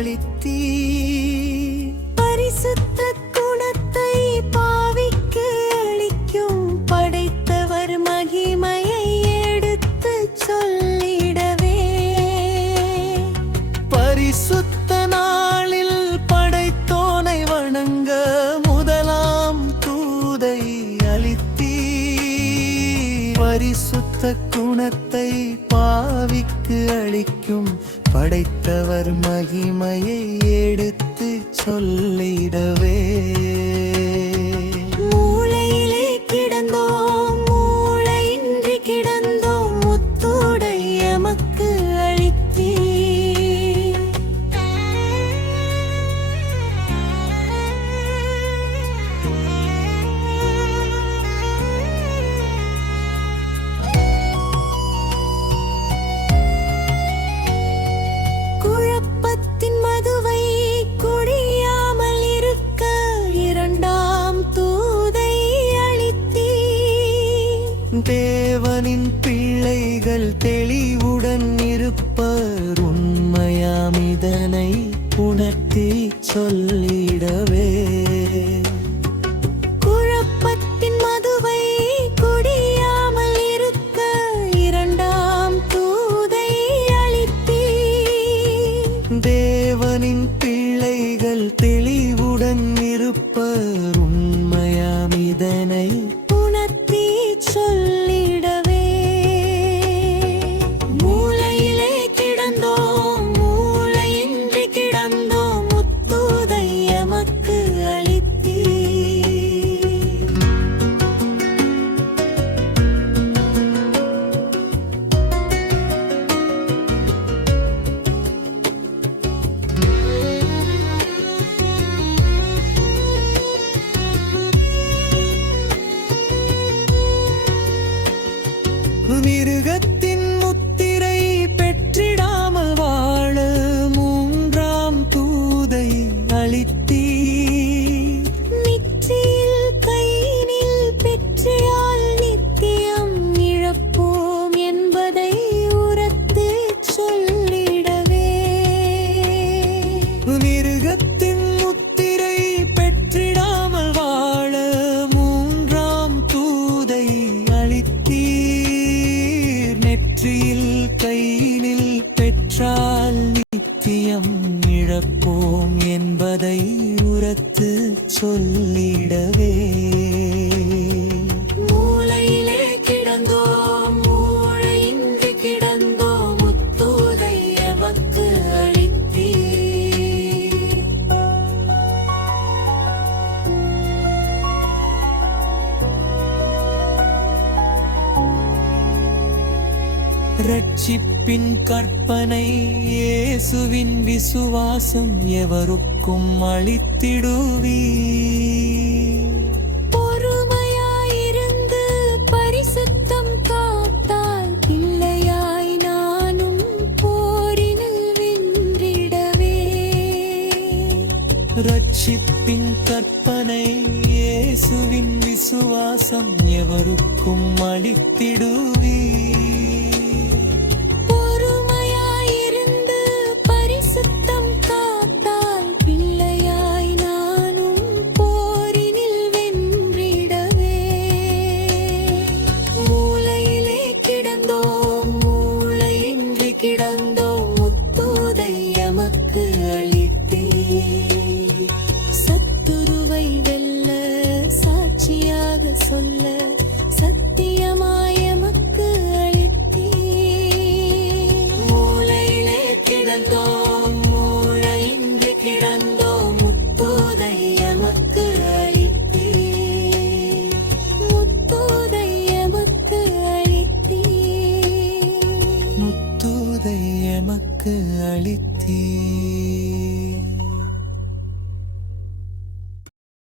அளித்தீர். பரிசுத்த குணத்தை பாவிக்கு அளிக்கும் படைத்தவர் மகிமையை எடுத்து சொல்லிடவே. பரிசுத்த நாளில் படைத்தோனை வணங்க முதலாம் தூதை அளித்தீர். பரிசுத்த குணத்தை பாவிக்கு அளிக்கும் படைத்தவர் மகிமையை எடுத்து சொல்லிடவே. மூளையிலே கிடந்தோம், மூளையின்றி கிடந்தோம், முத்தூடை எமக்கு அளித்தீர். குழப்பத்தின் மதுவை குடியாமல் இருக்க இரண்டாம் தூதை அளித்தீர். தேவனின் பிள்ளைகள் தெளிவுடன் இருப்பர் உண்மையாம் இதனை உணர்த்தி சொல்லிடவே. குழப்பத்தின் மதுவை குடியாமல் இருக்க இரண்டாம் தூதை அளித்தீர். தேவனின் பிள்ளைகள் தெளிவுடன் இருப்பர் உண்மையாம் இதனை உணர்த்தி சொல்லிடவே. மூளையிலே கிடந்தோம், மூளையின்றி கிடந்தோம், முத்தூதை எமக்கு அளித்தீர். மிருகத்தின் முத்திரை பெற்றிடாமல் வாழ மூன்றாம் தூதை அளித்தீர். நிச்சயில் கையினில் பெற்றையால் நித்தியம் இழப்போம் என்பதை உரத்து சொல்லிடவே. மிருகத்தின் முத்திரை பெற்றிடாமல் வாழ மூன்றாம் தூதை அளித்தீர். நெற்றியில் கையினில் பெற்றால் நித்தியம் இழப்போம் என்பதை உரத்து சொல்லிடவே. மூளையிலே கிடந்தோம், மூளையின்றி கிடந்தோம், முத்தூதை எமக்கு அளித்தீர். ரட்சிப்பின் கற்பனை இயேசுவின் விசுவாசம் எவருக்கும் அளித்திடுவீர். பொறுமையாயிருந்து பரிசுத்தம் காத்தால் பிள்ளையாய் நானும் போரினில் வென்றிடவே. ரட்சிப்பின் கற்பனை இயேசுவின் விசுவாசம் எவருக்கும் அளித்திடுவீர்.